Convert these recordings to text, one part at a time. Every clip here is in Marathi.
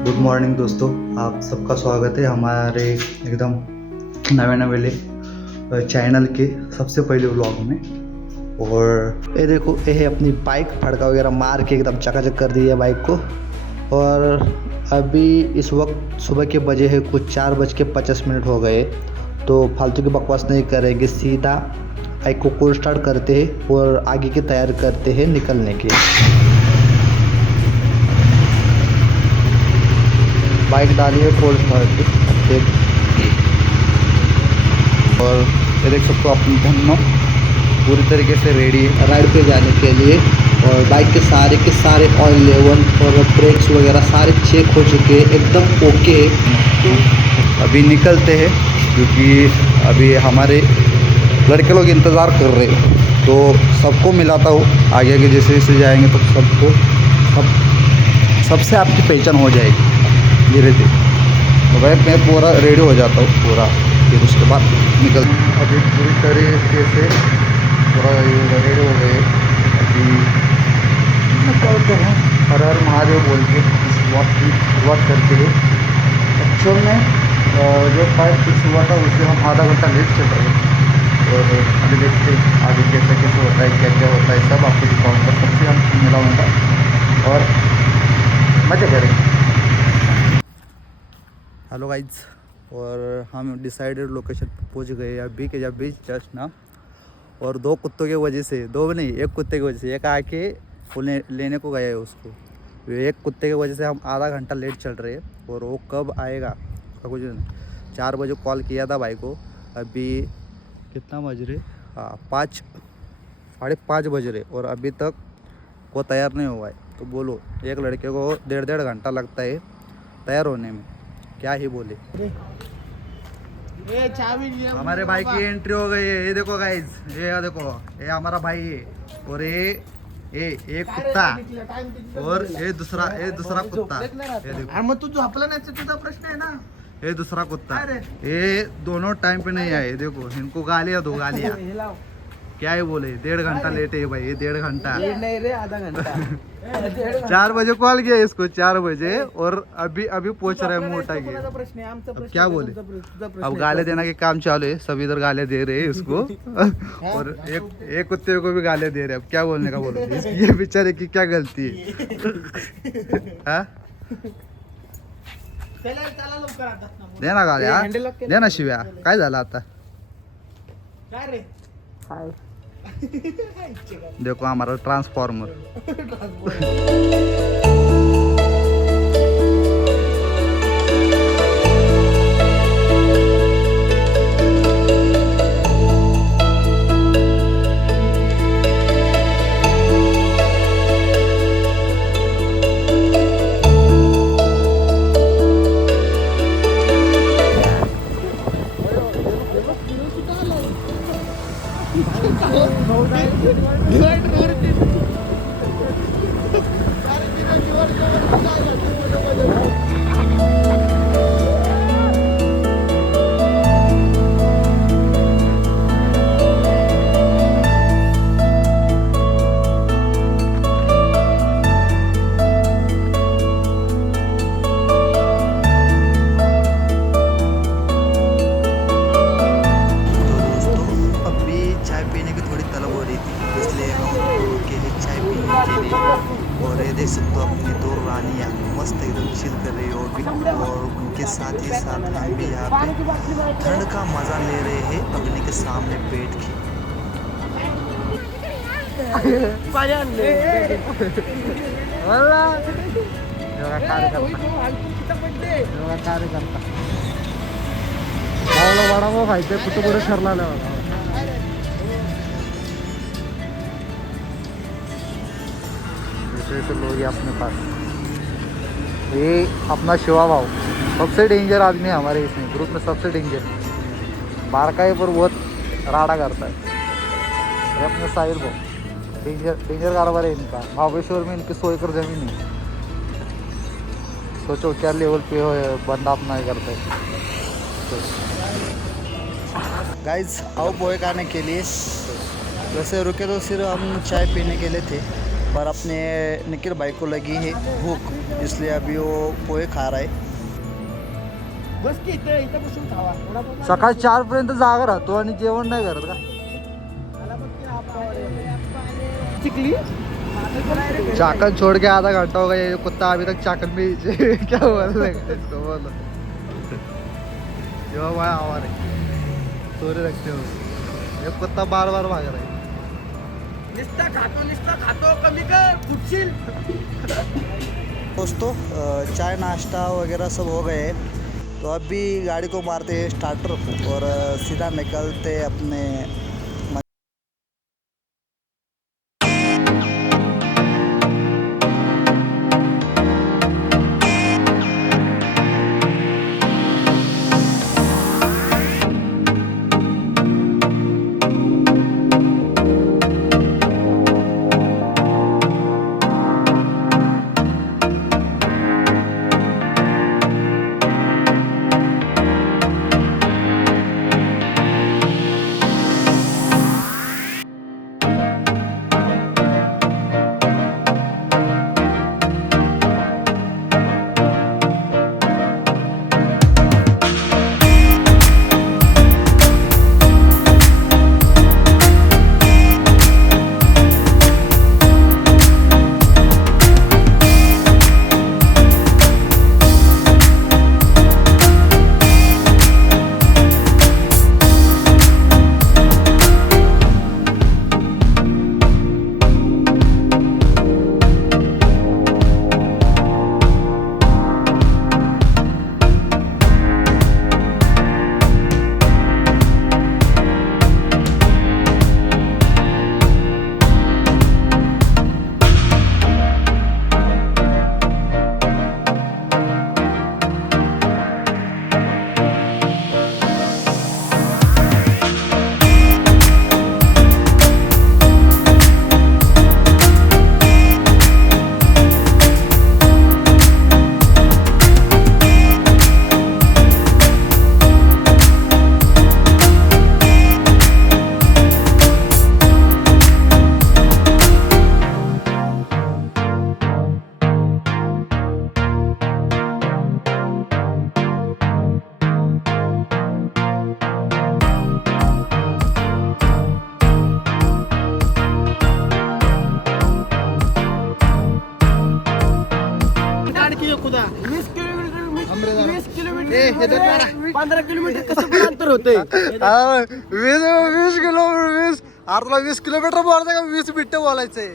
गुड मॉर्निंग दोस्तों, आप सबका स्वागत है हमारे एकदम नवे चैनल के सबसे पहले व्लॉग में। और ये देखो, ये है अपनी बाइक, फड़का वगैरह मार के एकदम चकाचक कर दी है बाइक को। और अभी इस वक्त सुबह के बजे है कुछ 4:50 हो गए। तो फालतू की बकवास नहीं करेंगे, सीधा बाइक को कोल्ड स्टार्ट करते हैं और आगे की तैयारी करते हैं निकलने की। बाइक डाली है कोल्ड स्टार्ट पे। और ये देख सकते हो अपनी दोनों पूरी तरीके से रेडी है राइड पे जाने के लिए। और बाइक के सारे ऑयल लेवल और ब्रेक्स वगैरह सारे चेक हो चुके हैं, एकदम ओके। तो अभी निकलते हैं क्योंकि अभी हमारे लड़के लोग इंतज़ार कर रहे हैं। तो सबको मिलाता हूँ, आगे आगे जैसे जैसे जाएंगे तो सबसे आपकी पहचान हो जाएगी धीरे धीरे। तो भाई मैं पूरा रेडी हो जाता हूँ पूरा, फिर उसके बाद निकल। अभी पूरी तरीके से पूरा रेडी हो गए। अभी निकलते हैं, हर हर महादेव बोल के इस वॉक की शुरुआत करते हैं। एक्चुअल में जो बाइक फिक्स हुआ था उससे हम आधा घंटा लेट चल रहे हैं। और अभी देखते आगे कैसे कैसे होता है, क्या क्या होता है, सब आपको दिखाऊँगा, सबसे हम मिलाऊँगा और मज़े करेंगे। हेलो गाइज, और हम डिसाइडेड लोकेशन पर पहुँच गए अभी के जब बीच जस्ट ना। और दो कुत्तों की वजह से, दो नहीं एक कुत्ते की वजह से, एक आके वो लेने को गया है उसको। एक कुत्ते की वजह से हम आधा घंटा लेट चल रहे हैं। और वो कब आएगा उसका कुछ नहीं। 4 बजे कॉल किया था भाई को, अभी कितना बज रहे, 5 साढ़े 5 बज रहे और अभी तक वो तैयार नहीं हुआ है। तो बोलो, एक लड़के को 1.5 घंटा लगता है तैयार होने में, क्या ही बोले। हमारे भाई की एंट्री हो गई है। ये देखो गाइज, ये देखो, ये हमारा भाई है। और ये एक कुत्ता और ये दूसरा कुत्ता। ये देखो, मग तू झोपला नाही तुझा प्रश्न आहे ना। ये दूसरा कुत्ता, ये दोनों टाइम पे नहीं आए। देखो इनको गालियाँ दो, गालियाँ क्या ही बोले। 1.5 घंटा लेट है भाई, ये 1.5 घंटा नहीं रे, आधा घंटा 4 बजे कॉल किया इसको, 4 बजे, और अभी पहुंच रहा है मुंह उठा के। प्रश्न आहे आमचा अब प्रश्न क्या बोले, अब गाले देना के काम चालू है, सब इधर गाले दे रहे हैं उसको। और एक कुत्ते को भी गाले दे रहे हैं। अब क्या बोलने का बोलो, ये बेचारे की क्या गलती है। हाँ? चला लवकर आता दे ना गाल्या, दे ना शिव्या, काय झालं आता। काय रे देखो हमारा ट्रांसफॉर्मर। और ये देख सकते हो अपनी 2 रानियाँ मस्त एकदम चिल कर रही हो अभी। और उनके साथ ही साथ हम भी यहाँ पे ठंड का मज़ा ले रहे हैं अग्नि के सामने बैठ के। खायचं कुठं बरं ठरला ऐसे लोग हैं अपने पास। ये अपना शिवा भाव सबसे डेंजर आदमी है हमारे इसमें ग्रुप में, सबसे डेंजर। बारकाई पर बहुत राड़ा करता है। ये अपने साहिल भाव डेंजर कारोबार है इनका। महाबलेश्वर में इनकी 100 एकड़ ज़मीन है। सोचो क्या लेवल पे हो बंदा अपना ही करता है। गाइज आओ पोहे खाने के लिए। वैसे रुके तो सिर्फ हम चाय पीने के लिए थे, पर अपने निखिल भाई को लगी है भूख, इसलिए अभी वो पोहे खा रहा है. बस की इथं बसून खावा वडापाव सकाळी 4 पर्यंत जागा राहतो आणि जेवण नाही करत का? मला बघ की हा पाव आहे. चिकली चाकन छोड़ के आधा घंटा हो गया, ये कुत्ता अभी तक चाकन में ही है. क्या बोल रहे हैं इसको, बोलो. यो भाई आवाज चोरी रखते हो. ये कुत्ता बार बार भाग रहा है. निस्ता खातो कमी कर फुटशील. दोस्तों चाय नाश्ता वगैरह सब हो गए, तो अभी गाड़ी को मारते हैं स्टार्टर और सीधा निकलते अपने. खुदा 20 किलोमीटर 15 किलोमीटर कसं पण अंतर होतंय. 20 किलोमीटर 20 तुला 20 किलोमीटर बोलायचं का 20 मिनिटं बोलायचंय?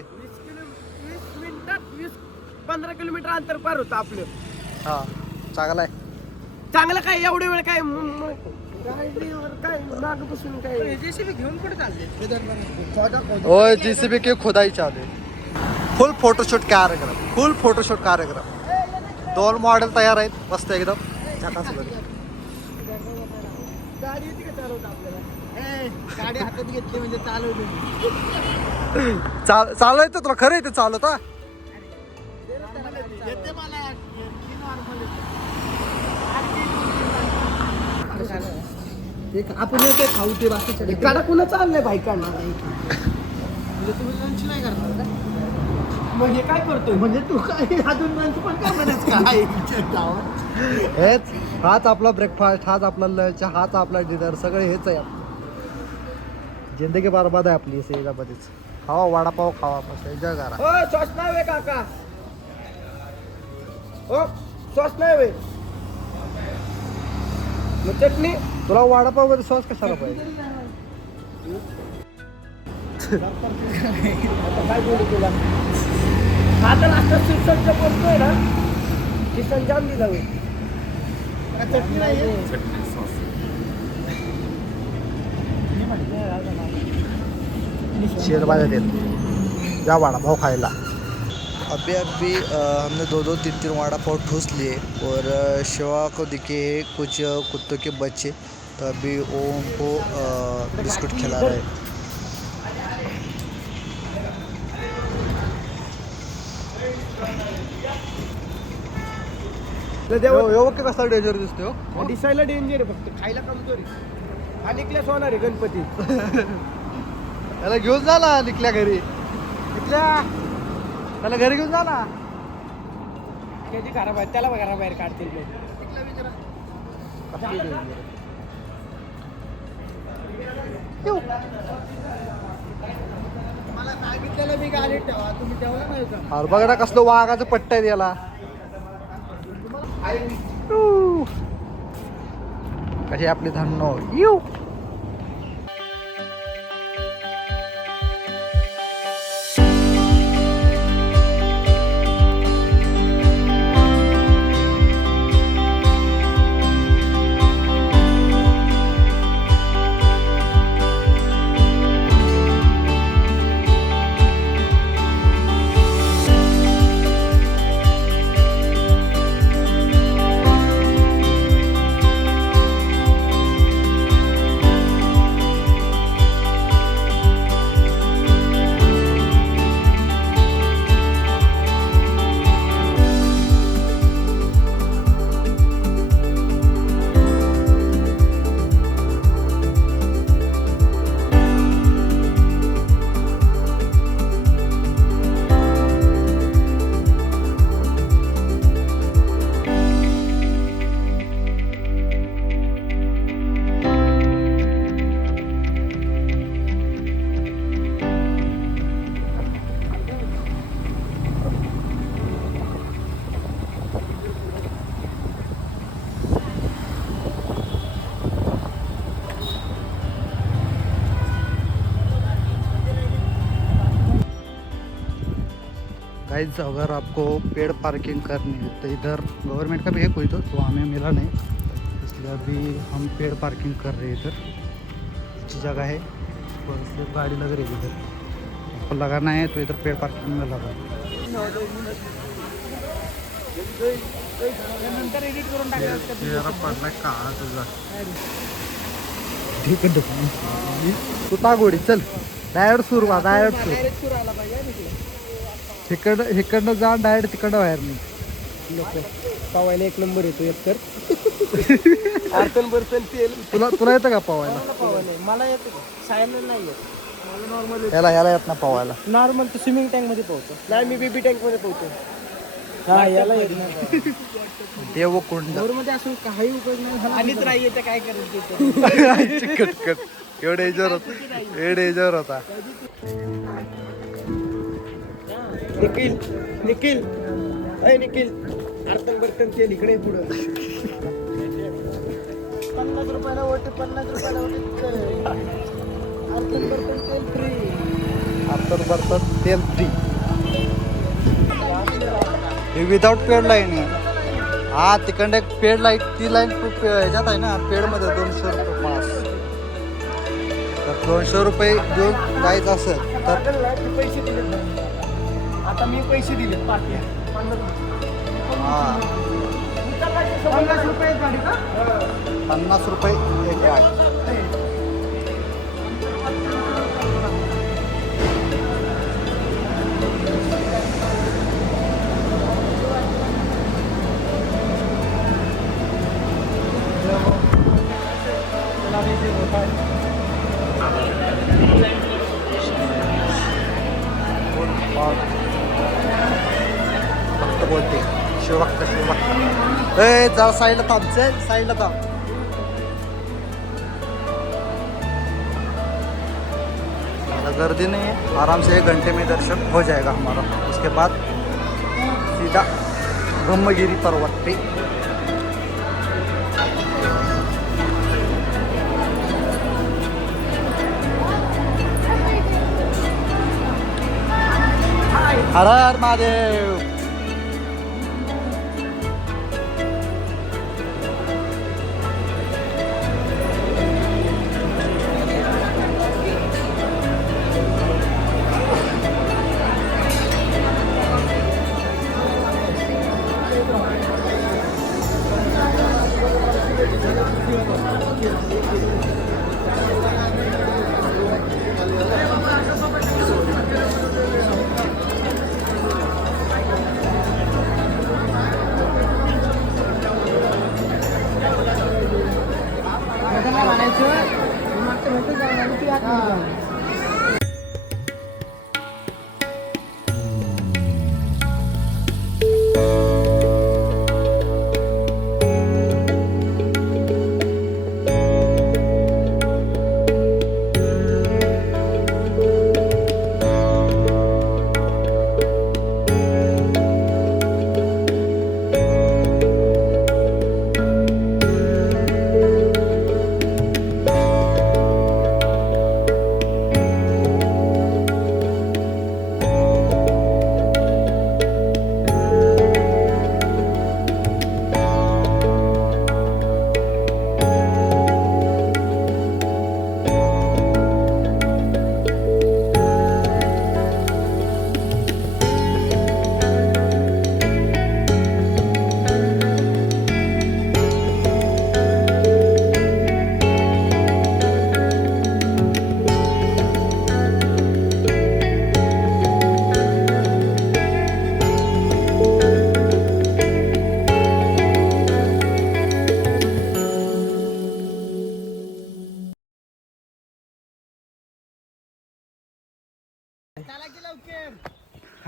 20 मिनिटात 15 किलोमीटर अंतर पार होतं आपलं. हा चांगला आहे. चांगलं काय एवढे वेळ काय काय माग बसून काय जेसीबी घेऊन कुठे चालले. ओय जेसीबी के खुदाई चालू आहे. फुल फोटोशूट कार्यक्रम 2 मॉडेल तयार आहेत मस्त एकदम झकास. गाडी येते का चालवता आपल्याला. गाडी हातात घेतली म्हणजे चालवली. चालवायचं तुला खरं आहे ते चालवता. येते मला आपण ते खाऊ ते बाकीचे काढा कुणा चाललंय बायकांना. म्हणजे तुम्ही लंच नाही करणार का? म्हणजे काय करतोय म्हणजे तू काय अजून लंच पण काय म्हणायचं काय हेच हाच आपला ब्रेकफास्ट, हाच आपला लंच, हाच आपला डिनर, सगळे हेच आहे. जिंदगी बरबाद आहे आपली याच्यामध्येच. खावा वडापाव खावा मस्त एन्जॉय करा. हो सॉस नाही वे काका. हो सॉस नाही वे मग चटणी. तुला वडापाव मध्ये सॉस कशाला पाहिजे? काय बोलू तुला आता नाश्ता शिक्षणचं बोलतोय ना शिक्षण जाम दिला होईल. चटणी नाही शेरबाजा देत या वडापाव खायला. अभी हमने 2-3 वड़ा पाव ठूस लिए और शिवा को दिखे कुछ कुत्तों के बच्चे, तो अभी वो उनको बिस्कुट खिला रहे हैं. कसा डेंजर दिसतो. दिसायला डेंजर आहे फक्त खायला कमजोरी. हा निकलेस होणार आहे गणपती. त्याला घेऊन जा ना निकल्या घरी. निकल्या त्याला घरी घेऊन जा ना. त्याची घराबाहेर त्याला घराबाहेर काढतील मला सांगितलेलं मी गाडीत ठेवा, तुम्ही ठेवलं नाही का? अरे बघा ना कसलं वाघाचं पट्ट आहे त्याला. कशी आपली धन्नो येऊ. गाइस अगर आपको पेड़ पार्किंग करनी है तो इधर गवर्नमेंट का भी है कोई तो हमें मिला नहीं, इसलिए अभी हम पेड़ पार्किंग कर रहे हैं. इधर अच्छी जगह है और सिर्फ गाड़ी लग रही है. इधर आपको लगाना है तो इधर पेड़ पार्किंग में लगा. नंतर एडिट करून टाकलं. ठीक आहे तू गोडी चल डायरेक्ट सुरू डायरेक्ट सुरू. डायरेक्ट सुरू आला पाहिजे. इकडनं जा डायरेक्ट तिकडनं बाहेर नाही. लोक पावायला एक नंबर येतो एक तर आर्तन बर्तन तेल. तुला येतं का पवायला? पावायला मला येतो, सायला नाही येत. मला नॉर्मल याला येत ना पवायला. नॉर्मल तो स्विमिंग टँक मध्ये पोहतो. नाही मी बेबी टँक मध्ये पोहतो. हा याला येत नाही. देव कुंड मध्ये असून काही उपयोग नाही. आणिच नाही येते काय करायचं. कटकट एवढे एजवर होता. निखिल निखिल अय निखिल आर्तन बर्तन तेल इकडे पुढं. 50 रुपयाला ओटे 50 रुपयाला ओटे. आर्तन बर्तन तेल फ्री. आर्तन बर्तन तेल फ्री. हे विदाउट पेड लाईन आहे. हा तिकडे एक पेड लाईट ती लाईन ह्याच्यात आहे ना पेडमध्ये 200 रुपये पास. तर 200 रुपये घेऊन जायचं असेल तर पैसे दिले. आता मी पैसे दिले पाठी. हां 50 रुपये गाडी का? 50 रुपये एक गाडी. फक्त बोलते शिवभक्त शिवभक्त. ए जा साईडला थांब. चल साईडला थांब. गर्दी नहीं है, आराम से 1 घंटे में दर्शन हो जाएगा हमारा. उसके बाद सीधा ब्रह्मगिरी पर्वत पे. हर हर महादेव.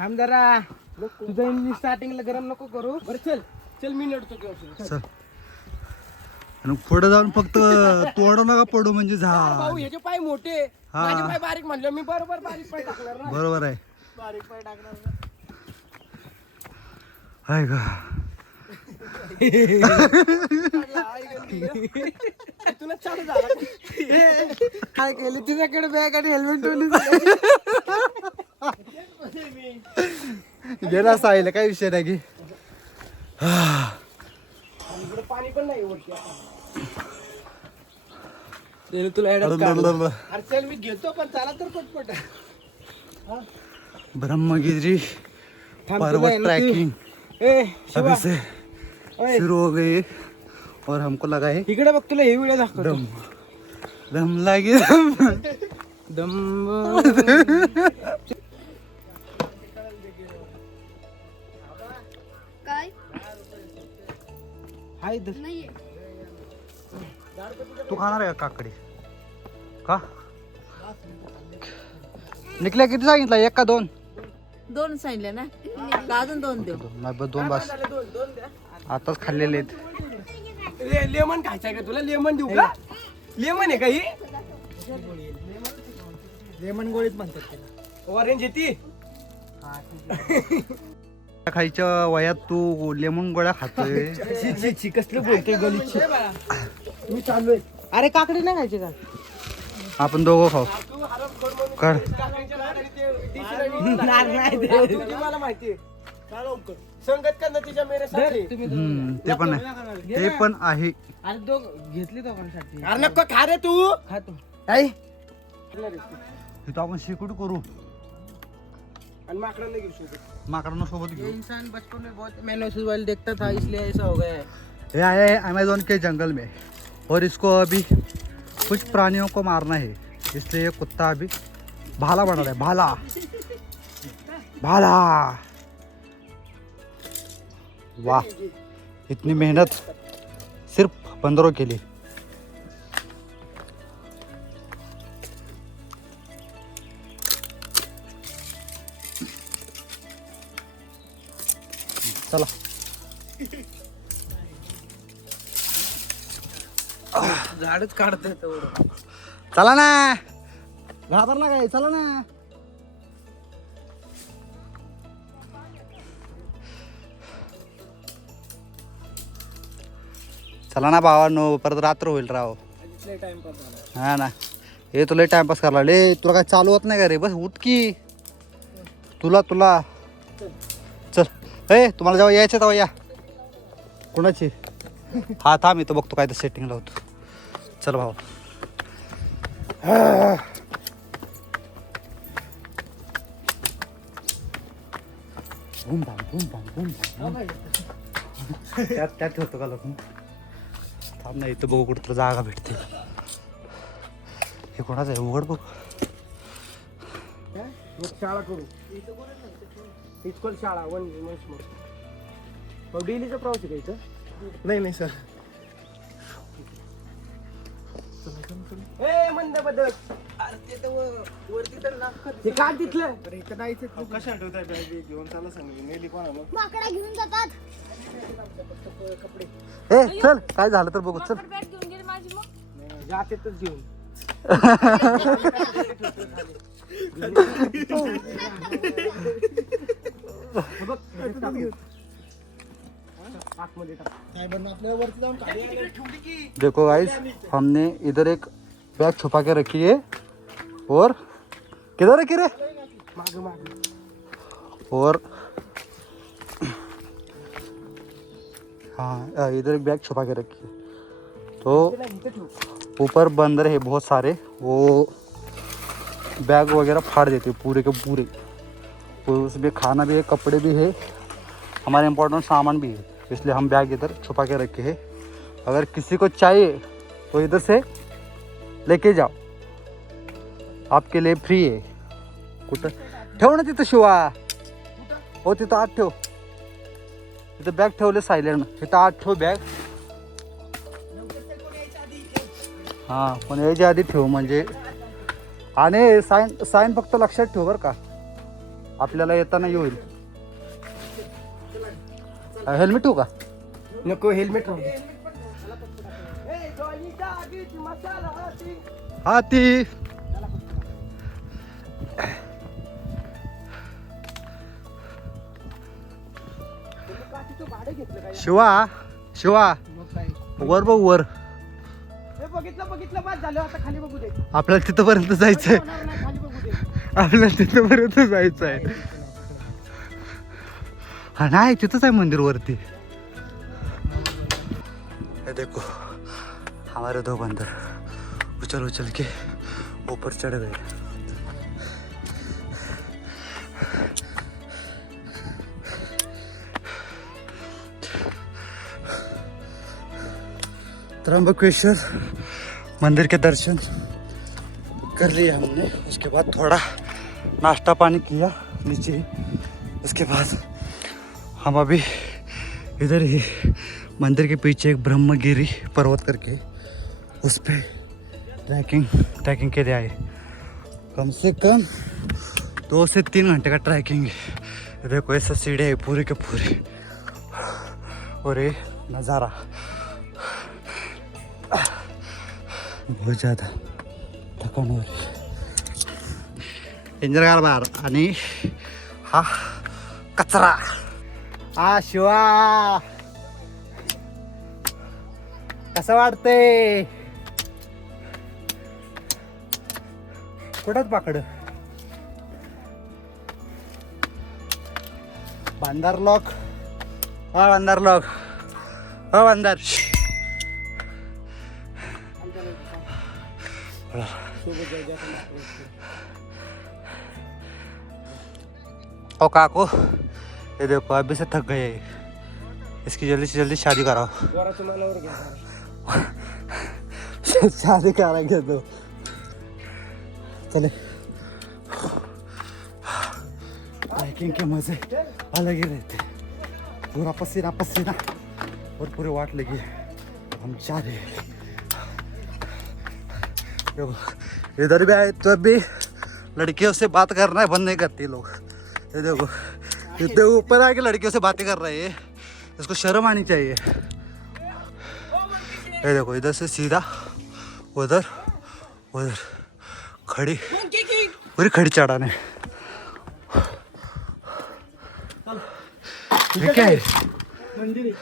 थांब जरा तुझं इंग्लिश स्टार्टिंगला गरम नको करू. बरं चल चल मी नडतो तुझ्यासोबत. चल आणि पुढे जाऊन फक्त तोडू नका पडू म्हणजे भाऊ झाड. ह्याचे पाय मोठे हा. माझे पाय बारीक म्हणलं मी बरोबर बारीक पाय टाकणार ना. बरोबर आहे. बारीक पाय टाकणार ना. आहे का तुला चालू झाला काय केलं तुझ्याकडे बॅग आणि हेल्मेट ठेवली. गेला साहिल काही विषय नाही की इकडे पाणी पण नाही वरती आता. तुला अरे अरे चल मी घेतो पण चला तर पटपट. ब्रह्मगिरी पर्वत ट्रैकिंग अभी से शुरू हो गई है और हमको लगा है इकडे बघ तुला हे व्हिडिओ दाखवतो. दम दम लागे दम काय हाय नाहीये. तू खाणार आहे का काकडी का निकल्या किती सांगितलं एक का दोन दोन सांगितले ना अजून दोन देऊ. नाही बस दोन बस दोन द्या. आताच खाल्लेले आहेत. लेमन खायचं का तुला लेमन देऊ का. लेमन आहे का ही लेमन गोळीत म्हणतात त्याला. ऑरेंज येते खायच्या वयात तू लेमन गोळ्या खातोय. कसलं बोलतोय गलिच्छ. मी चाललोय. अरे काकडी नाही खायची का. आपण दोघं खाऊ कर मला माहिती संगत करणं तिच्या मेरे ते पण आहे ते पण आहे. अरे दोघ घेतली दोघांसाठी. अरे नको खा रे तू खातो काय इथं आपण शेकूट करू आणि माकडांना घेऊ सोबत. माकडांना सोबत घेऊ. इंसान बचपन में बहुत मैंने वाले देखता था इसलिए ऐसा हो गया है. ये आया है अमेजोन के जंगल में और इसको अभी कुछ प्राणियों को मारना है इसलिए ये कुत्ता अभी भाला बना रहा है. भाला भाला वाह इतनी मेहनत सिर्फ बंदरों के लिए. चला झाडच काढतोय तेवढं. चला ना घाबरला काय चला ना. चला ना भावांनो परत रात्र होईल राव. टाइमपास झाला. हा ना हे तुला टाइमपास करायला ले तुला काय चालू होत नाही का रे बस उतकी तुला तुला चल ए तुम्हाला जेव्हा यायचं तेव्हा या. कोणाची हा थांब इथं बघतो काय तर सेटिंग लावतो. चल भाऊ boom bam boom bam boom bam. त्यात त्यात ठेवतो का लोक थांब नाही इथं बघू कुठं तुला जागा भेटते. हे कोणाचं आहे उघड बघ. शाळा करू स्कूल शाळा वन डेलीचा प्रवास आहे का इथं. नाही सर. ए मंद बदल अरे ते तर वरती तर ते काय तिथलं इथं नाहीच. कशा ठेवताय बॅग घेऊन चालू सांगितलं नेली कोणाला. माकडा घेऊन जातात. कपडे ए चल काय झालं तर बघू चल. माकड बॅग घेऊन गेली माझी मग. जातेच घेऊन. देखो गाइस हमने इधर एक बैग छुपा के रखी है और किधर रखी रे और हाँ इधर एक बैग छुपा के रखी है. तो ऊपर बंदर है बहुत सारे वो बैग वगैरह फाड़ देते पूरे के पूरे. तो उसमें खाना भी है कपड़े भी है हमारे इम्पोर्टेंट सामान भी है इसलिए हम बैग इधर छुपा के रखे हैं. अगर किसी को चाहिए तो इधर से लेके जाओ आपके लिए फ्री आहे. कुठं ठेव ना तिथं शिवा हो तिथं आत ठेव. तिथं बॅग ठेवले सायलेंट तिथं आत ठेव बॅग. हां पण याच्या आधी ठेव म्हणजे आणि साईन साईन फक्त लक्षात ठेव बरं का. आपल्याला येताना येईल. हेल्मेट ठेवू का? नको हेल्मेट राहू दे. हा ती शिवा शिवा वर बघ वर. बघितलं बाद झालं. आता खाली बघू दे. आपल्याला तिथपर्यंत जायचंय. होणार नाही, खाली बघू दे. आपल्याला तिथपर्यंत जायचंय. हा नाही तिथंच आहे मंदिर वरती. ये देखो हमारे दो बंदर उछल उछल के ऊपर चढ़ गए. त्र्यंबकेश्वर मंदिर के दर्शन कर लिए हमने. उसके बाद थोड़ा नाश्ता पानी किया नीचे. उसके बाद हम अभी इधर ही मंदिर के पीछे एक ब्रह्मगिरी पर्वत करके उस पर ट्रैकिंग के लिए आए. कम से कम 2 से 3 घंटे का ट्रैकिंग है. देखो ऐसा सीढ़ी है पूरे के पूरे. और ये नज़ारा बहुत ज़्यादा थकान हो रही. डेंजर कारभार आणि हा कचरा. हा शिवा कसं वाटतंय? कुठंच पाकड बांधार लॉक. हा बांधार लॉक. हा बांधार. ओ काको ये देखो अभी से थक गए. इसकी जल्दी से जल्दी शादी कराओ. शादी कराएंगे तो चले. बाइकिंग के मजे अलग ही रहते. पूरा पसीना पसीना और पूरी वाट लगी. हम जा रहे हैं. इधर भी आए तो अभी लड़कियों से बात करना बंद नहीं करती लोग. ये देखो इतने ऊपर आके लड़कियों से बातें कर रहे हैं. इसको शर्म आनी चाहिए. ये देखो इधर से सीधा उधर उधर खड़ी पूरी खड़ी चढ़ाने. ये क्या है? मंदिर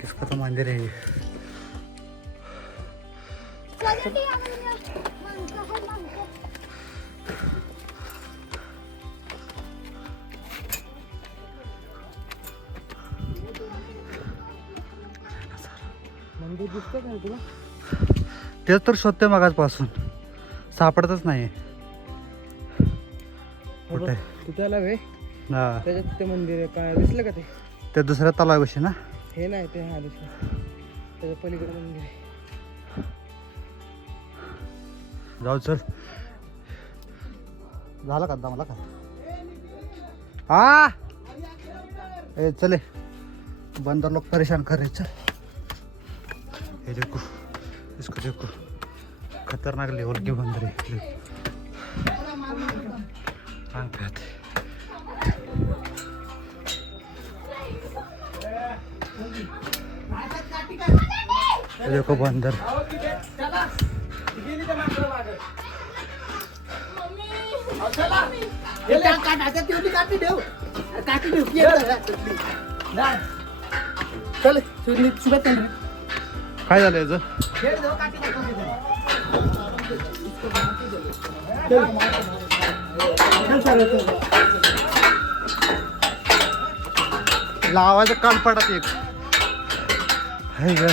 किसका तो मंदिर है ये. मंदिर दिसतं का तुला? तेच तर शोधते मगाचपासून सापडतच नाही. कुठे तिथे आला वे हा त्याच्यात तिथे मंदिर आहे. काय दिसलं का ते? ते दुसऱ्या तलावाशी ना. हे नाही ते हा दिसलं. त्याच्या पलीकडे मंदिर आहे. जाऊ चल. झाला का मला का हा ए चले. बंदर लोग परेशान कर रहे. चल ये देखो इसको देखो खतरनाक लेवल के बंदर है. आग पे आते. ये देखो बंदर. चल सुबह काय झालं याचं? लावायचं कान पडत एक आहे ग.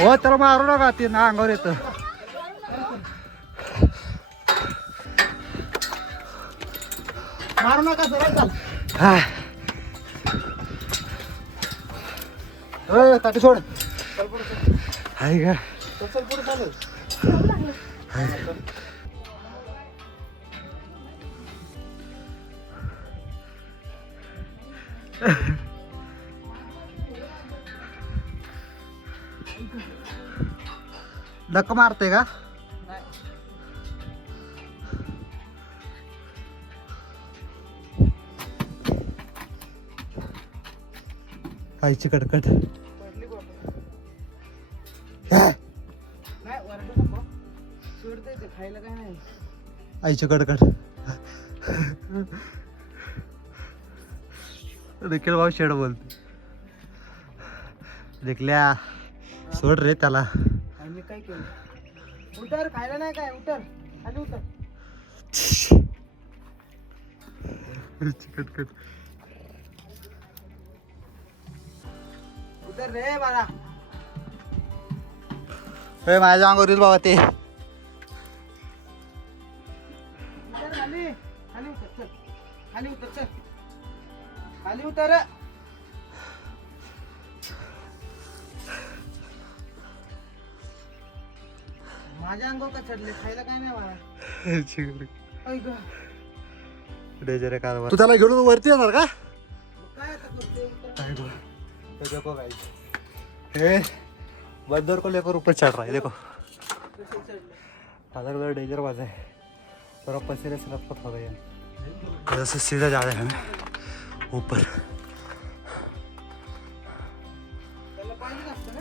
हो त्याला मारू नका ते ना अंगावर येतं. मारू नका सरळ चाल. हा ताटी सोड आहे का. चल पुढे चालेल. धक्क मारते का? आईची कडकड. पडली बॉटल. नाही वरडू नको. सोडते ते खायला काय नाही. आईची कडकड. देखील भाऊ शेड बोलते. देखल्या सोड रे त्याला. आणि मी काय केलं? उतर खायला नाही काय उतर खाली उतर. कडकड. उतर रे बाळा. माझ्या अंगावर येईल बाबा ते. उतर खाली खाली उतर चल. खाली उतर चल. खाली उतर. माझ्या अंगावर का चढले? खायला काय नाही बाळा. ऐक गं. डेंजर कारभार. तू त्याला घेऊन वरती येणार का? मग काय आता करते? उतर. देखो गाइस, ये बंदर को लेकर ऊपर चढ़ रहा है. देखो कसे चढले? अलग अलग डेंजर बात है. थोड़ा पसीने से लथपथ हो गए हैं. इधर से सीधा जा रहे हैं हम ऊपर. त्याला पाणी लागतं ना?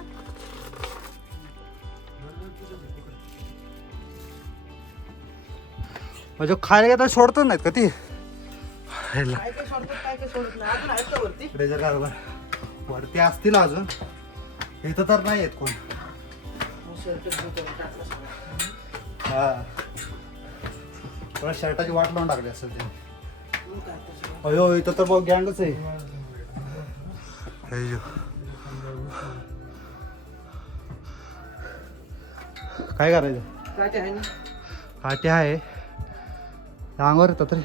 म्हणजे खायला घेता सोडतच नाहीत का ती? काय काय सोडतात काय काय सोडत नाही. अजून आहेत का वरती? डेंजर कारभार. वरती असतील अजून, इथं तर नाही येत कोण. मग शर्ट धुतो, टाकलं सगळं. हा, थोडा शर्टाची वाट लावून टाकली असेल ते. मग काय तर सगळं. अयो इथं तर बघ गँगच आहे. अय्यो. काय करायचं? काय ते आहे ना? काटे आहे अंगावर येतात तरी.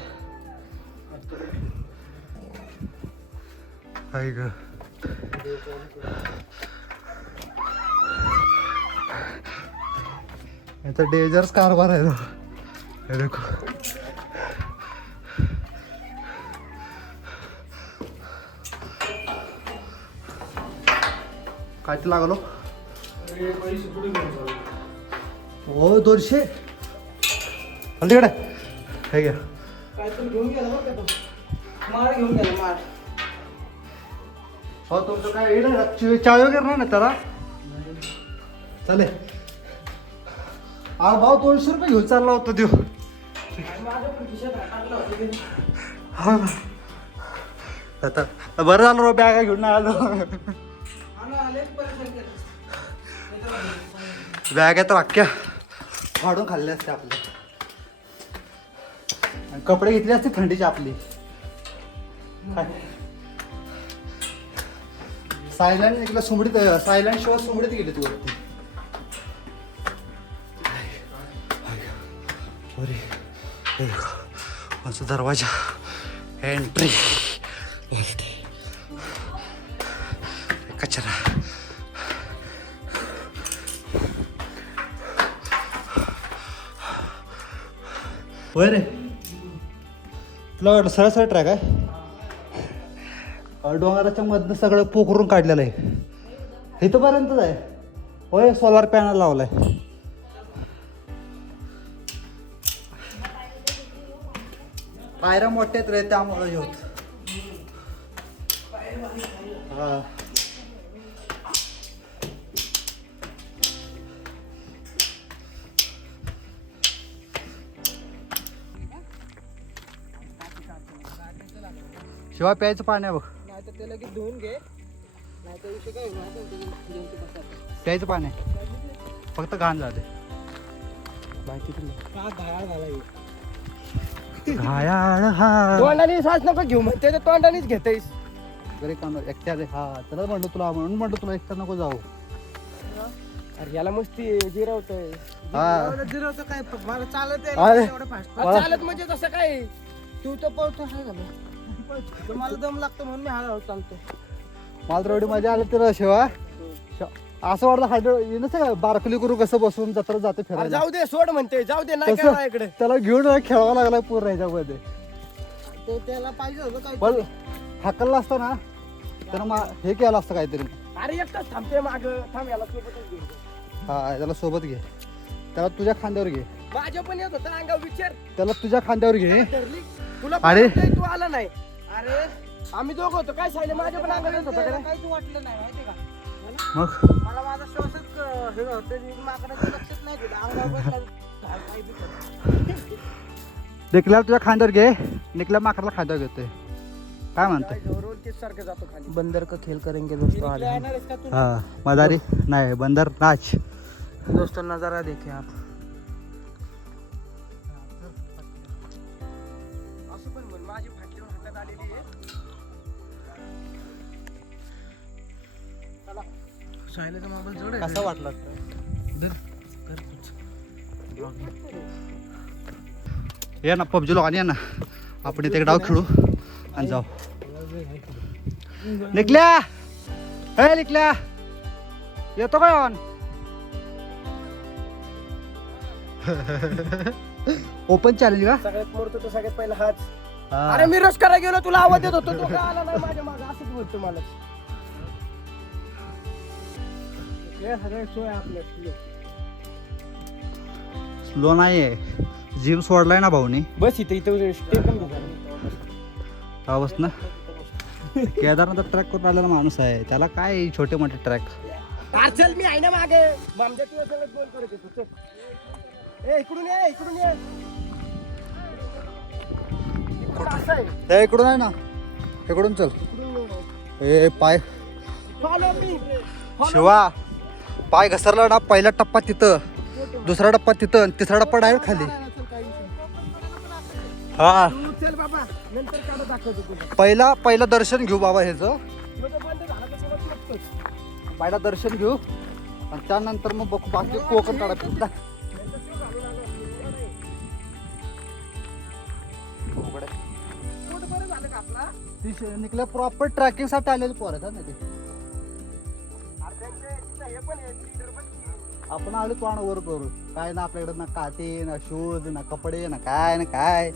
आई ग, याचा डेंजरस कारभार आहे तो. हे देखो काय ते लागलो. हो 200 तिकडे हे घ्या. काय तर घेऊन गेला बरं का तो. मार घेऊन गेला मार. हो तुमचं काय येईल चाय वगैरे नाही ना त्याला? चालेल. अरे भाऊ 200 रुपये घेऊन चालला होता देऊ. माझ्या पण खिशात टाकलं होतं ते. हा ना. आता बरं झालं रो बॅगा घेऊन नाही आलो. आलेच परेशान केलं. बॅगा तर अख्ख्या फाडून खाल्ले असते आपले. आणि कपडे घेतले असते थंडीचे आपली. सायलंड एकला सुमडीत, सायलंड शिवाय सुमडीत गेली तू वरती. माझा दरवाजा एंट्री कचरा. होय रे, तुला वाटलं सरळ सरळ ट्रॅक आहे. डोंगराच्या मधनं सगळं पोखरून काढलेलं आहे. इथंपर्यंतच आहे. होय सोलार पॅनल लावलाय. पायऱ्या मोठ्यात रे त्यामुळं हे होत. हा शिवाय प्यायचं पाणी आहे बघ. नाही तर ते लगेच धुवून घे. नाही तर विषय काय होईल माहिती आहे का? जेवण ते बसायचं. प्यायचं पाणी आहे. फक्त घाण जाते. बाकी तुला का घायाळ घालावी. घायाळ हा तोंडाने सास नको घेऊ म्हणते तर तोंडानेच घेतेस. घरी काम एकट्या रे. हा त्याला म्हणतो तुला, म्हणून म्हणतो तुला एकट्या नको जाऊ. अरे याला मस्ती जिरवतोय. हा. जिरवतो काय मला चालत अरे. एवढं फास्ट चालत म्हणजे कसं काय. तू तर पळतो काय झालं. मला दम लागतो म्हणून मी हळूहळू चालतो. मला तर एवढी मजा आली तर शिवा असं वाटलं हायड्रो नसतं का बारकली करू कसं बसून जत्रा जाते अरे फिरायला. जाऊ दे सोड म्हणते जाऊ दे नाही तसं काय इकडे. त्याला घेऊन खेळावं लागला पूर्ण ह्याच्यामध्ये. तो त्याला पाहिजे होतं काय. पण हाकलला असता ना त्यानं हे केलं असतं काहीतरी. अरे एकटाच थांबते माग थांब याला सोबतच घेऊन जा. हा त्याला सोबत घे, त्याला तुझ्या खांद्यावर घे, माझ्या पण येत होता अंगावर विचार त्याला तुझ्या खांद्यावर घे. धरली तुला अरे. पाहिजे, तू आला नाही. अरे आम्ही दोघं होतो काय सांगितलं, माझ्या पण अंगावर येत होतं का काहीच वाटलं नाही माहिती का मग मला माझा श्वासच हे होतं, माकडाचं लक्षच नाही दिलं अंगावर बसला. काय बी कर. निकल्या तुझ्या खांद्यावर घे, निकल्या माकडाला खांद्यावर घेतोय. काय म्हणतोय? रोल तेच सारखं जातो खाली. बंदर का खेल करेंगे दोस्तों आज हम. हा मदारी नाही बंदर नाच. दोस्तों नजारा देखे आप. असं पण म्हण, माझी फाटलीवर हातात आलेली आहे. चला सायलेचा मोबाईल जोड आहे. कसा वाटला ये ना पबजी लोकांनी या ना, आपण इथे एक डाव खेळू आणि जाऊ. निकल्या हे निकल्या येतो काय ऑन. ओपन चॅलेंज का? सगळ्यात मोठं तर सगळ्यात पहिला हाच. हा. अरे मी रश करायला गेलो, तुला आवाज देत होतो, तो काय आला नाही माझ्या मागे, असंच बोलतो मला. हे सगळे सोय आपल्या स्लो नाहीये, जिम सोडलाय ना भाऊनी. बस इथे इथे स्टे पण बस ना. केदारनाथ ट्रॅक करून आलेला माणूस आहे, त्याला काय छोटे मोठे ट्रॅक. चल मी आहे ना मागे, आमच्या तुला सगळं फोन करत होतो. ए इकडून ये, इकडून ये. इकडून असं आहे. हे इकडून आहे ना, इकडून चल. ए पाय Follow me. शिवा, पाय घसरला ना, पहिला टप्पा तिथं, दुसरा टप्पा तिथं आणि तिसरा टप्पा डायरेक्ट खाली. हा तू चल बाबा, नंतर काढ दाखवतो तुला. पहिला दर्शन घेऊ बाबा ह्याचं. तुझं बंद झालं तर सगळं चुकतोच. पहिला दर्शन घेऊ आणि त्यानंतर मग बघू बाकी कोकण काढा. नंतर शिव घालून आलो. पोट बरं झालं का आपला? निकल्या प्रॉपर ट्रॅकिंग साठी आलेले पोर आहेत ना ते. अरे त्यांचे तिथं हे पण आहे, leader पण आहे. आपण आलो तोंड वर करू, काय ना आपल्याकडे ना काटे ना शूज ना कपडे ना काय ना काय.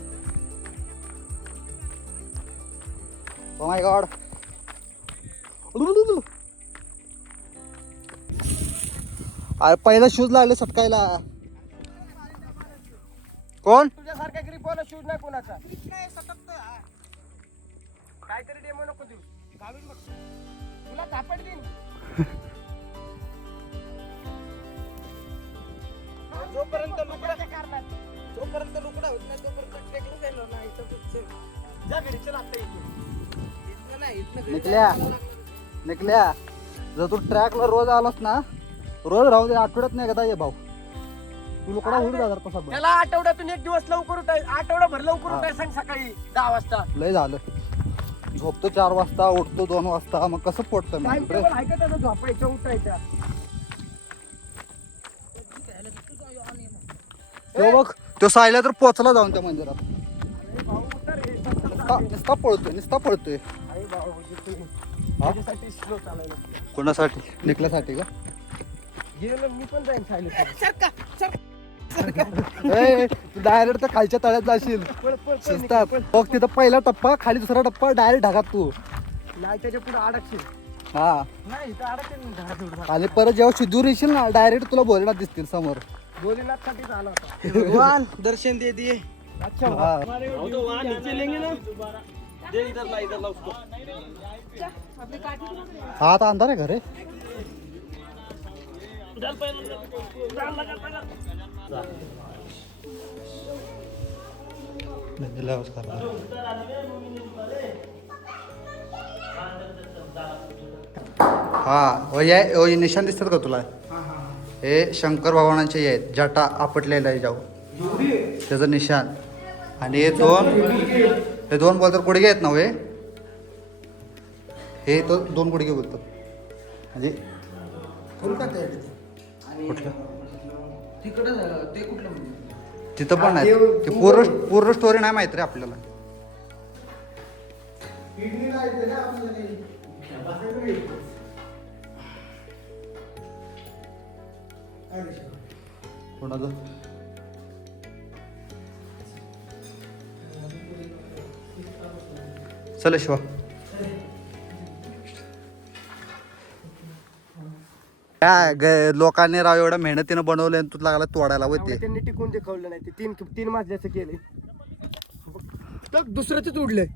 Oh my God. अरे पहिला शूज लागले सटकायला. कोण? तुझ्यासारखा ग्रिपवाला शूज नाही कोणाचा. काहीतरी डेमो नको देऊ, घालून बघ. तुला कापड देईन. जोपर्यंत लुकडा जोपर्यंत लुकडा होत नाही तोपर्यंत ट्रेकिंग केलं नाही तर जा घरी चल आता इथनं नाही इथनं निकल्या निकल्या जर तू ट्रॅकला रोज आलास ना, रोज राहू दे, आठवड्यात नाही एकदा ये भाऊ. तू लोकडा होईल बाजार कसा बघ. त्याला आठवड्यातून एक दिवस लवकर उठाय, आठवडाभर लवकर उठाय सांग सकाळी 10 वाजता. लय झालं. झोपतो 4 वाजता, उठतो 2 वाजता, मग कसं पोटतं मग रे? टाइमटेबल आहे का त्याचं झोपायचं उठायचं? तो बघ, तो सायला तर पोचला जाऊन त्या मंदिरात. अरे भाऊ उतर रे, नुसता पळतोय. अरे भाऊ हा? त्याच्यासाठी स्लो चालायला. कोणासाठी? निकल्यासाठी का? गेलो मी पण जाईन सायलेंट. तू डायरेक्ट तर खालच्या तळ्यात जाशील. शिस्तात बघ, तिथं पहिला टप्पा, खाली दुसरा टप्पा, डायरेक्ट ढगात तू. नाही त्याच्या पुढे अडकशील. हा नाही इथं अडकशील नाही. आणि परत जेव्हा शिदूर येशील ना, डायरेक्ट तुला भोलेनाथ दिसतील समोर. भोलेनाथ साठी झाला होता. भगवान दर्शन दे दिए. अच्छा हा. वहाँ नीचे लेंगे ना. दे इधर ला उसको. हा आता अंधार आहे घरे. हा हे निशाण दिसतात का तुला? हे शंकर भगवानांचे आहेत, जटा आपटलेला आहे जाऊ त्याचं निशाण. आणि हे दोन बोलतात गुडघे आहेत ना, हे तो 2 गुडघे बोलतात. म्हणजे कुठलं तिथं पण आहे ते, पूर्ण स्टोरी नाही माहित रे आपल्याला. कोणाचं? चल शिवा. काय लोकांनी राव एवढ्या मेहनतीनं बनवले तू लागला तोडायला होते. त्यांनी टिकून ते खावलं नाही ते तीन मजल्याचं केलंय तर दुसऱ्याच उडलंय.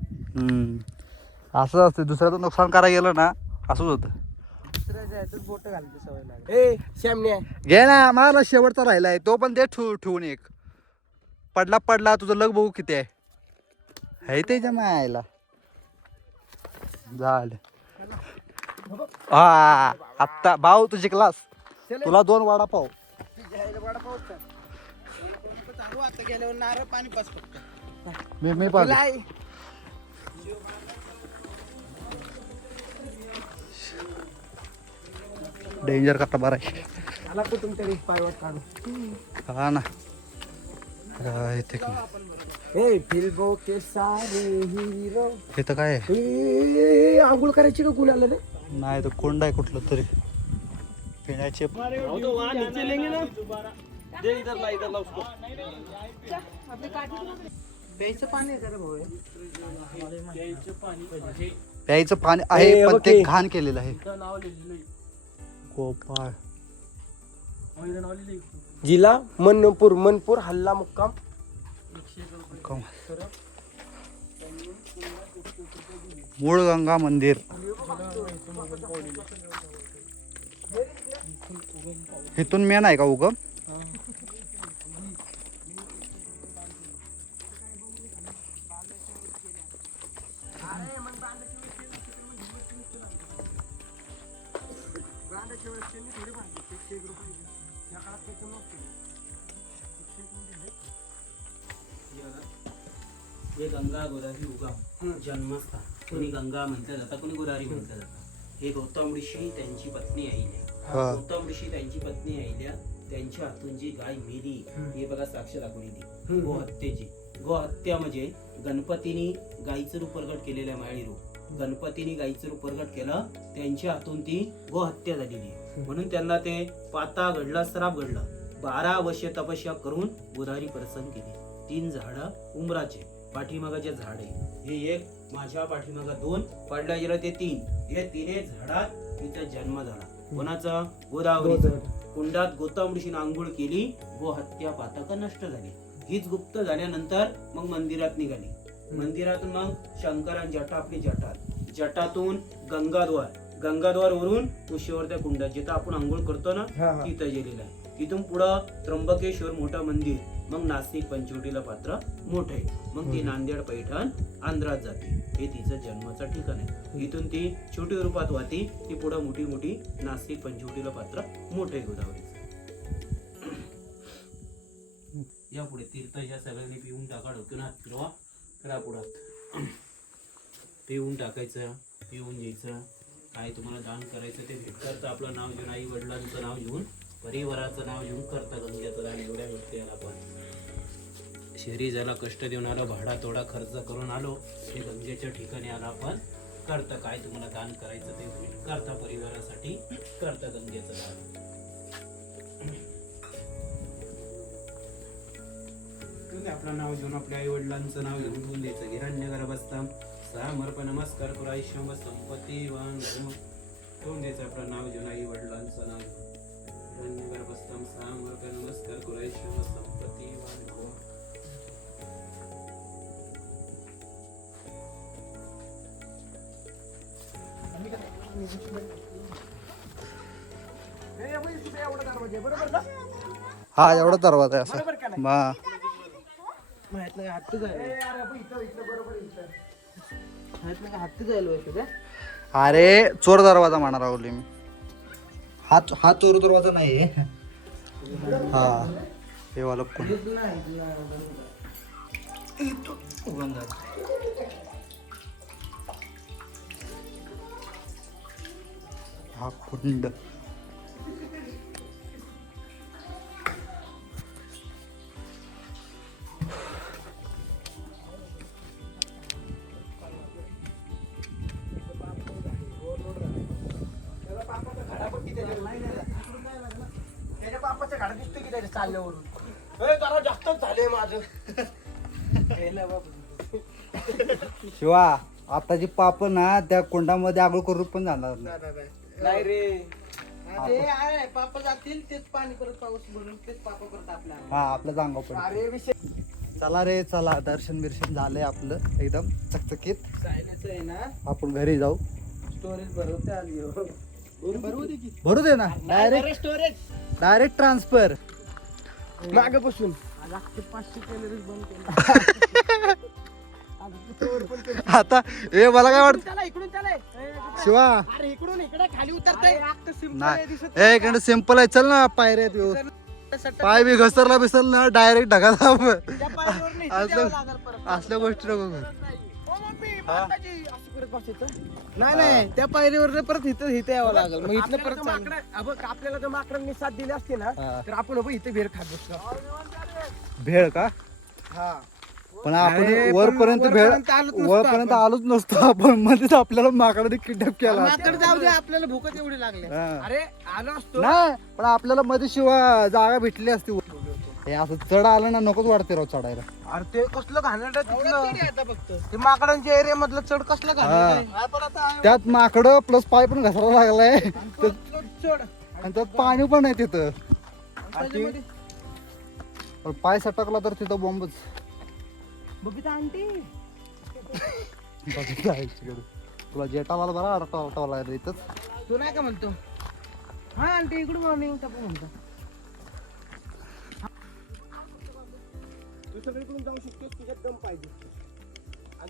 असं असतं दुसऱ्याचं नुकसान करायला गेलं ना असंच होतं. बोट घालायची सवय लागली. श्यामने घे ना मला शेवटचा राहिलाय तो पण दे ठेवून एक. पडला तुझं लग बघू किती आहे त्याच्या मायला झालं. हा आत्ता भाऊ तू जिंकलास. तुला 2 वडापाव. गेल्यावर नारळ पाणी पास मी पाहिलं. डेंजर कसा बरा आहे. आला कुठून तरी पायवाट काढून. हा ना इथे फिल्मो के सारे हिरो. हे तर काय आहे? आंघोळ करायची का कुणाला रे? नाही तर कोंड आहे कुठलं तरी पिण्याचे. प्यायचं पाणी आहे का रे भाऊ? प्यायचं पाणी आहे पण ते घाण केलेलं आहे. गोपाळ जिल्हा मनपूर हल्ला मुक्काम. मूळ गंगा मंदिर. इथून मेन आहे का उगम? हे गंगा गोदावरी उगम जन्मस्थान. कोणी गंगा म्हटलं जातं, कोणी गोदावरी म्हटलं जातं. हे गौतम ऋषी त्यांची पत्नी अहिल्या. गौतम ऋषी त्यांची पत्नी अहिल्या त्यांच्या हातून जी गाय मेली हे बघा साक्ष दाखवली ती गोहत्येची. गोहत्या म्हणजे गणपतीने गायीचं रूप प्रगट केलेलं आहे. माळी रूप गणपतीने गायीचं रूप प्रगट केलं त्यांच्या हातून ती गोहत्या झालेली आहे. म्हणून त्यांना ते पाता घडला, श्राप घडला. 12 वर्ष तपस्या करून गोदावरी प्रसन्न केली. 3 झाडं उमराचे पाठीमागाचे झाड आहे. हे एक माझ्या पाठीमागा 2 पडल्या गेलं ते 3. हे 3 झाडात तिचा जन्म झाला. कोणाचा? गोदावरीचा. कुंडात गौतम ऋषीने आंघोळ केली. गोहत्या पातक नष्ट झाली. हीच गुप्त झाल्यानंतर मग मंदिरात निघाली. मंदिरातून मग शंकरान जटा आपली जटातून गंगाद्वार वरून उशीवर त्या कुंडात जिथं आपण आंघोळ करतो ना तिथं गेलेलं आहे. तिथून पुढं त्र्यंबकेश्वर मोठं मंदिर. मग नाशिक पंचवटीला पात्र मोठं आहे. मग ती नांदेड पैठण आंध्रात जाते. हे तिचं जन्माचं ठिकाण आहे. इथून ती छोटी रूपात वाहती. ती पुढं मोठी नाशिक पंचवटीला पात्र मोठं आहे गोदावरीचं. या पुढे तीर्थच्या सगळ्यांनी पिऊन टाका. डोक्यानं हात फिरवा. करा पुढात पिऊन टाकायचं. पिऊन घ्यायचं. काय तुम्हाला दान करायचं ते भेट करता. आपलं नाव घेऊन आई वडिलांचं नाव घेऊन परिवाराचं नाव घेऊन करता गंगेचं दान. एवढ्या भेटते याला पण शहरी ज्याला कष्ट देऊन आलो, भाडा तोडा खर्च करून आलो, हे गंगेच्या ठिकाणी आला आपण करता. काय तुम्हाला दान करायचं ते भेट करता. परिवारासाठी करता गंगेचं दान. आपलं नाव घेऊन आपल्या आई वडिलांचं नाव घेऊन बोलून द्यायचं. हिरण्यगर्भस्थां समर्प नमस्कार करू आयुष्यम संपत्तीवान ठेवून द्यायचं. आपलं नाव घेऊन आई वडिलांचं नाव घेऊन हिरण्यगर्भस्थां समर्प नमस्कार करू आयुष्यम संपत्तीवान हो. हा एवढा दरवाजा आहे असा. अरे चोर दरवाजा म्हणा राहुली मी. हा चोर दरवाजा नाही. हा हे वाला कोण हा कुंड. त्याच्या बापाच्या घाडा दिसतो की त्याच्या चालण्यावरून. जरा जास्तच झाले माझं. शिवा आताची पाप ना त्या कुंडामध्ये आगळ करून पण जाणार नाही. नाही रे ते आहे पापा जातील तेच पाणी परत पाऊस भरून तेच पापा परत आपल्याला हा आपल्या जांगा पण अरे विषय चला रे चला, दर्शन बिर्शन झालंय आपलं एकदम चकचकीत. सायनाचं आहे ना आपण घरी जाऊ. स्टोरेज भरवते आली हो. भरवू दे की भरू दे ना, डायरेक्ट स्टोरेज ट्रान्सफर. मागे बसून 500 कॅलरीज बंद केलं. आता हे मला काय वाटतं चला इकडून चला शिवा, अरे इकडून इकडे खाली उतरते नाही हे इकडे सिंपल आहे. चल ना पायऱ्यात येऊ, पाय बी घसरला बिसरला ना डायरेक्ट ढगा असल्या गोष्टी नको करू. नाही नाही त्या पायरीवर परत इथं यावं लागेल. मग इथलं परत आपल्याला जर माकडांनी साथ दिली असते ना तर आपण इथे भेळ खात बसतो. भेळ का? हा पण आपण अरे, वरपर्यंत पण भेळ वरपर्यंत आलोच नसतो वरपर्यंत आपण. आलोच नसतो आपण. मध्येच आपल्याला माकडाने किडनॅप केला. माकड जाऊ दे, आपल्याला भूकच एवढी लागली. हा. अरे आलो असतो नाही पण आपल्याला मध्ये शिवा जागा भेटली असती. हे असं चढ आलं ना नकोच वाटते राव चढायला. अरे ते कसलं घाणेरड आहे फक्त ते माकडांच्या एरिया मधलं चढ कसलं घाणेरड त्यात माकड प्लस पाय पण घसरायला लागलाय चढ आणि त्यात पाणी पण आहे तिथं. पण पाय सटकला तर तिथं बॉम्बच. बबिता आंटी बघितलं आहे तिकडे. तुला जेटाला बरा अडटावला इथंच. तू नाही का म्हणतो हा आंटी गुड मॉर्निंग टप्पू म्हणतो. तू सगळीकडून जाऊ शकतोस, तुझ्यात दम पाहिजे.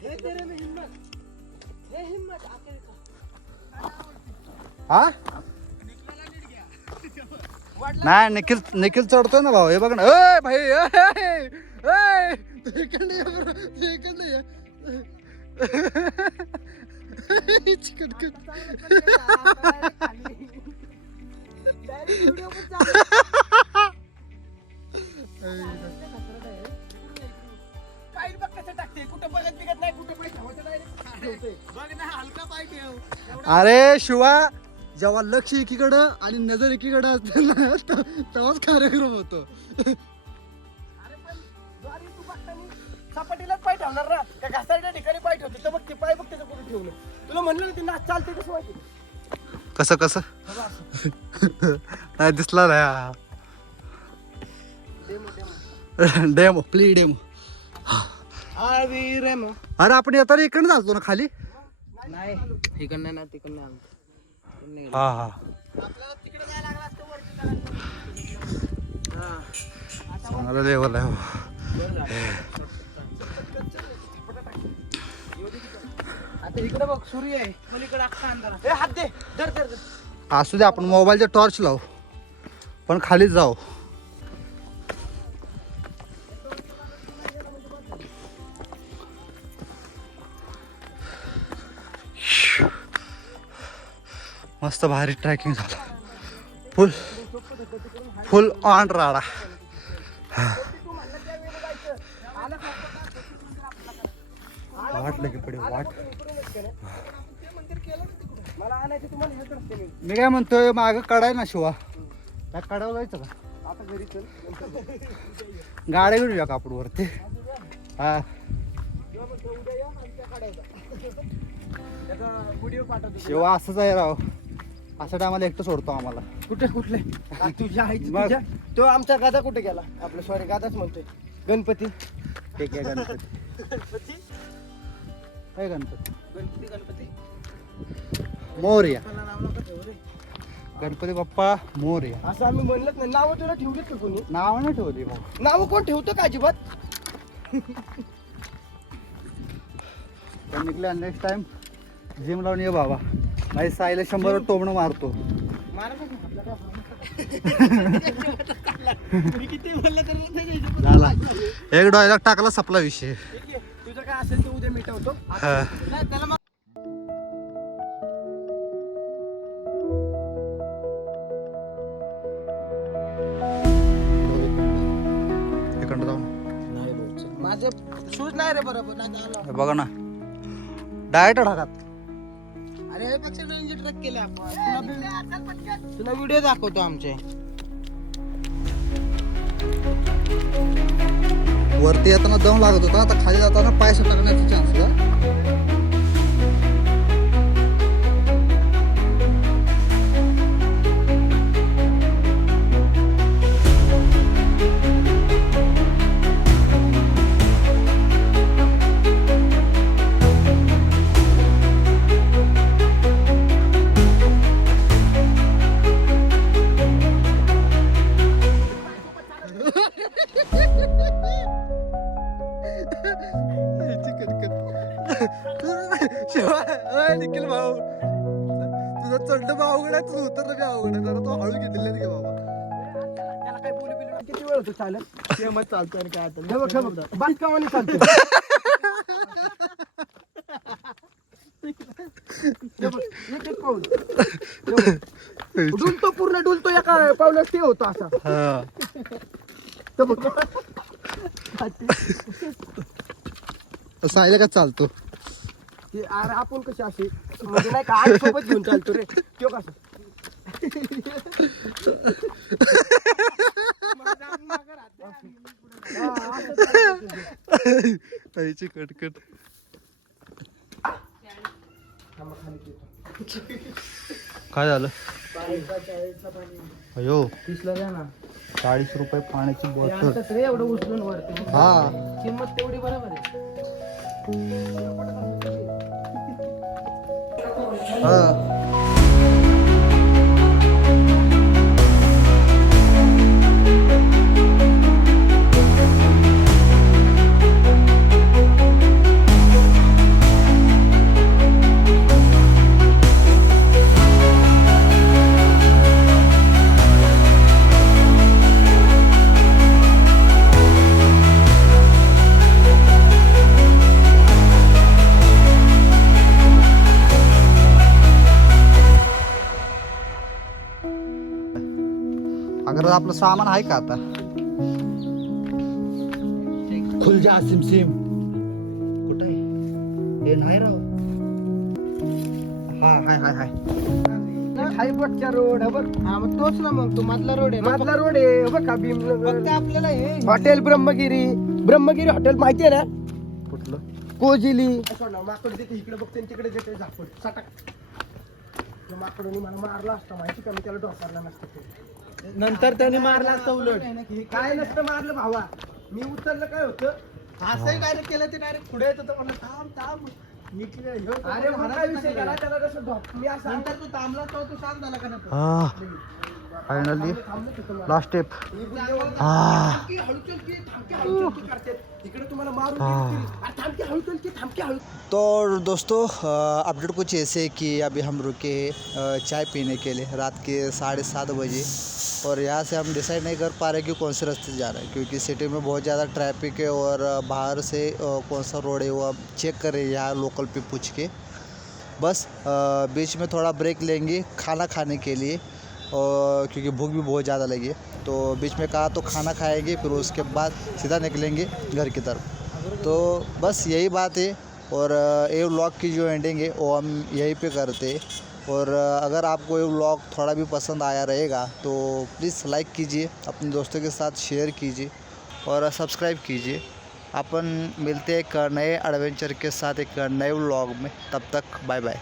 हे तेरे में हिम्मत, हे हिम्मत आखिर का. हा नाही निखिल चढतोय ना भाऊ. हे बघ ना. ए भाई इकडे ये बरं, इकडे ये. चिकन पाय बघ कसं टाकते, कुठं बघत बिगत नाही, कुठं पाय ठेवायचं डायरेक्ट बघ ना, हलका पाय ठेव. अरे शिवा, जेव्हा लक्ष एकीकडं आणि नजर एकीकडं असते ना तेव्हाच कार्यक्रम होतो. अरे पण ज्वारी तू बघतानी सपाटीलाच पाय ठेवणार ना, त्या घासाच्या ठिकाणी पाय ठेवतो तर बघ ते पाय बघ त्याचं कुठे ठेवलं. तुला म्हणलं ना ते नाच चालते कसं माहिती. कसं कसं नाही दिसला ना. डेमो प्ली डेमो. अरे रे मग अरे आपण येताना इकडे चालतो ना खाली. नाही इकडनं ना तिकडनं आलं. हा हा आपल्याला तिकडे जायला लागला असतं वरती जायला. चांगला लेवल आहे. आता इकडे बघ सूर्य आहे, पलीकडे अख्खा अंधार. ए हात दे, धर धर धर. असू दे, आपण मोबाईलचे टॉर्च लावू पण खालीच जाऊ. मस्त भारी ट्रॅकिंग झालं. फुल ऑन राडा. वाट लगे पडे वाट. मला आणायचं तुम्हाला हेच रस्ते मी. मी काय म्हणतोय माग कडाय ना शिवा, त्या कडावर जायचं का? आता घरी चल. गाड्या घेऊया कापड वरती. हा किंवा मग उद्या या आणि त्या काढायचा. त्याचा व्हिडिओ पाठवतो. शिवा असंच आहे राव. अशा टायमाला एकटं सोडतो आम्हाला. कुठे कुठले तुझ्या आईची मग? तुझ्या तो आमचा गादा कुठे गेला. आपलं सॉरी गादाच म्हणतोय. गणपती ठीक आहे गणपती. गणपती काय गणपती? गणपती गणपती मोरया. त्याला नाव नका ठेवू रे. गणपती बाप्पा मोरया. असं आम्ही म्हणलंच नाही. नावं तुला ठेवलीत का कोणी. नाव नाही ठेवली मग. नावं कोण ठेवतं का अजिबात. पण निघले नेक्स्ट टाइम जिम लावून ये बाबा. माझी साईला 100 टोमणं मारतो. मारतच नाही आपल्या काय. मी किती बोललं तरी झाला एक डायलॉग टाकला सपला विषय. ठीक आहे, तुझं काय असेल ते उद्या मिटवतो. हा. नाही, त्याला मग इकडं जाऊन माझे शूज नाही रे बरोबर. नाही आलो. हे बघा ना डायरेक्ट ढगात. अरे यापेक्षा डेंजर ट्रक केले आपण. तुला व्हिडिओ दाखवतो आमचे. वरती येताना दम लागत होता, आता खाली जाताना पाय सटकण्याचा चान्स होता. शिवाय निखिल भाऊ तुझं चढलं बा अवघड आहे, तुझं उतरलं बी अवघड आहे. जरा तो हळू घेतलेलं घे बाबा. त्याला काय बोलू बिलू नका. किती वेळ होतो चालत सेमच चालतो आणि काय आता हे बघ बातकावानी चालतो. हे बघ, एक एक पाऊल. हे बघ. डुलतो पूर्ण डुलतो एका पावलात ते होतो असा. हा. हे बघ. सायला का चालतो ते अरे आपण कसे असे म्हणजे नाही का आठ सोबत घेऊन चालतो रे तो कसं ताईची कटकट. काय झालं अयो 30ला द्या ना 40 रुपये पाण्याची बॉटल. आणतात रे एवढं उचलून वरती हा किंमत तेवढी बरोबर आहे. हा. अगर आपलं सामान आहे का आता? खुल जा सिम सिम. कुठं आहे हे? नाही राव. हा हाय हाय हाय. हायबटचा रोड बघ. हा मग तोच ना मग तो मधला रोड आहे. मधला रोड आहे बघ का फक्त आपल्याला हे हॉटेल ब्रह्मगिरी हॉटेल माहिती आहे ना? कुठलं? कोजिली माकड देते इकडे बघते तिकडे देते झापड सटक. माकडोनी मला मारला असता माहिती का? मी त्याला डॉक्टरला नसतं नंतर त्याने मारला असता उलट. काय नसतं मारलं भावा. मी उतरलं काय होतं असंही डायरेक्ट केलं ते डायरेक्ट पुढे येत होतं. म्हणलं थांब थांब मी अरे मग काय विषय केला त्याला कसं मी असं नंतर तू थांबला तो तू शांत झाला का नाही? Finally last step. तो दोस्तों अपडेट कुछ ऐसे कि अभी हम रुके चाय पीने के लिए रात के 7:30 बजे और यहाँ से हम डिसाइड नहीं कर पा रहे कि कौन से रास्ते जा रहे हैं क्योंकि सिटी में बहुत ज़्यादा ट्रैफिक है और बाहर से कौन सा रोड है वो अब चेक कर रहे हैं यहाँ लोकल पे पूछ के. बस बीच में थोड़ा ब्रेक लेंगे खाना खाने के लिए और क्योंकि भूख भी बहुत ज़्यादा लगी है तो बीच में कहा तो खाना खाएंगे फिर उसके बाद सीधा निकलेंगे घर की तरफ. तो बस यही बात है और ये व्लॉग की जो एंडिंग है वो हम यहीं पे करते हैं. और अगर आपको ये व्लॉग थोड़ा भी पसंद आया रहेगा तो प्लीज़ लाइक कीजिए, अपने दोस्तों के साथ शेयर कीजिए और सब्सक्राइब कीजिए. अपन मिलते हैं एक नए एडवेंचर के साथ एक नए व्लॉग में. तब तक बाय बाय.